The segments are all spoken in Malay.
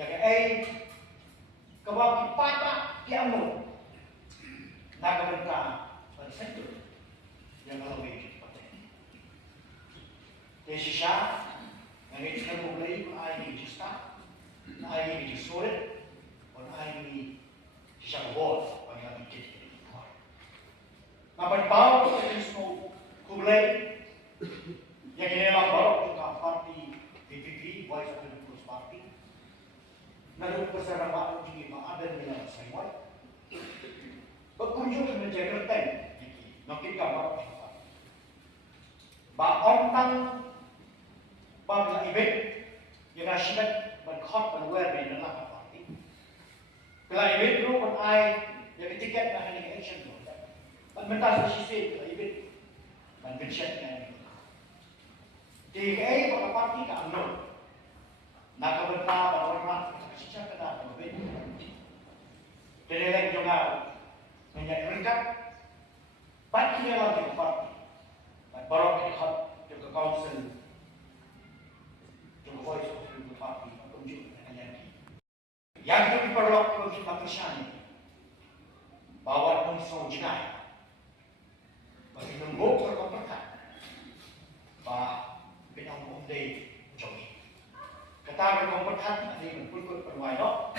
yang ay kawag ipata kiano nagabenta pada sentro yang alawin patay. Desi siya ngayon na mulay kung ay ni Justa, na ay ni Jusulit, o na ay ni siya bawal pag nabigit ni Ikaw. Mapagbaw ko sa mismo kulay, yang inilang bawa kita parti PPP, Voice of the People's Party, nagpasarama ang hindi maadan nila sa iwan. Pagkunjung sa Jakarta, nakita ba sa parti? Baong tang pamila ibig, yung nasibat, magkot, magwer, may nalaka parti. Kala ibig ro, kung ay, yung tiket na haling election doon. Pagmentas sa sisi, kala ibig, mag-consent na yun. Di kaya mga parti ka ano, nakabenta, pag-orma, kasi siya ka na, pag-ibig. Dinilang yung nga, nangyay ringkat, ba't kinilang yung parti? Nagbarok ikot yung ka-council, yung Voice of the Party, pag-unjuk na kanyang. Yang ito iparok ko yung matrisyani, bawat mong isang ginay, mag-inunggok sa komperkan, ba, pinang-buong day, jogi. Katagal komperkan, ano yung pulkot panuay, no?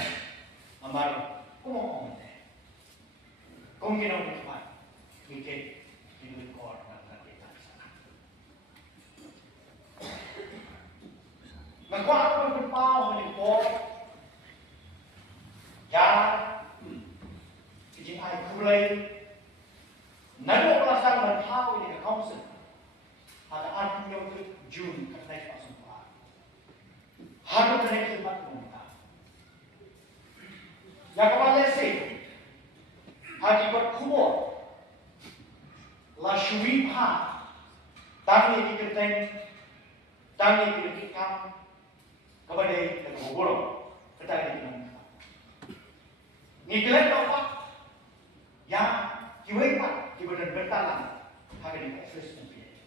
Amar, kumong kung ginawa ko naman, mikit, pinulit ko ng nakita sa akin. Nagwakot ko ng pao, manipot, yan, ijin ay kulay, naluklasang manhaw ini ka-council, hada 8 June, kasnay pa sa mga. Hado ka na ikibat mo mga. Yakawalese, akibat kumor, la shuipa, tangi dikirteng, tangi dikirkam, kabadai nagugulong, katay dikirkam. Ngikilan ka pa, ya, kiway pa, kibadan bentalan, hagin ka office ng pinag.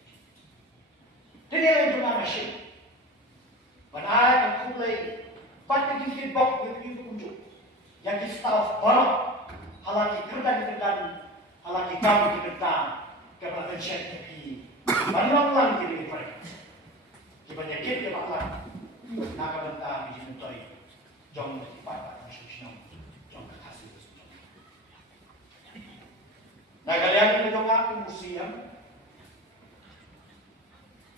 Tinila yung mga siya, manay ang kulay, ba't nagkikibok yung pinag-unjuk, yang staff barang, halaki kerdan, halaki kami kerdan, kepada cek tepi, malang kiri mereka. Kibanya kiri malang, nak benda dijuntai, jom pada masyarakat, jom kasih. Nah kalian ini dong aku museum,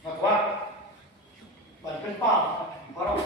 nggak kuat, balik ke barang,